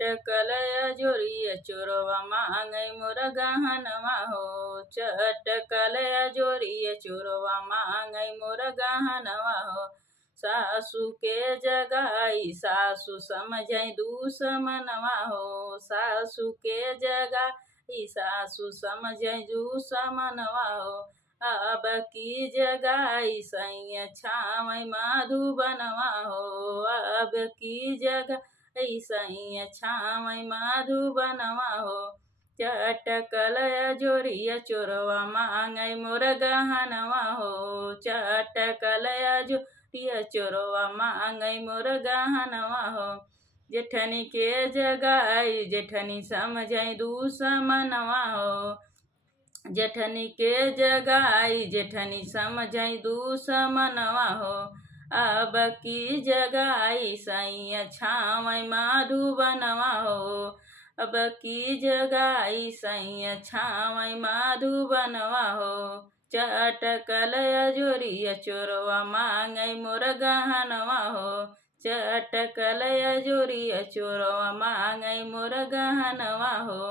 चटकल जोरिया चोरवा मांगई मोर गहनवा हो। चटकल जोरिया चोरवा मांगई मोर गहनवा हो। सासू के जगाई सासू समझई दुश्मनवा हो। सासू के जगाई सासू समझई दुश्मनवा हो। अब की जगाई सैया छावई मधुबनवा हो। अब की जगाई सैया छावई मधुबनवा हो। चटकल जोरिया चोरवा मांगई मोर गहनवा हो। चटकल जोरिया चोरवा मांगई मोर गहनवा हो। जेठनी के जगाई जेठनी समझई दुश्मनवा हो। जेठनी के जगाई जेठनी समझई दुश्मनवा हो। अब की जगाई सैया छावई मधुबनवा हो। अब की जगाई सैया छावई मधुबनवा हो। चटकल जोरिया चोरवा मांगई मोर गहनवा हो। चटकल जोरिया चोरवा मांगई मोर गहनवा हो।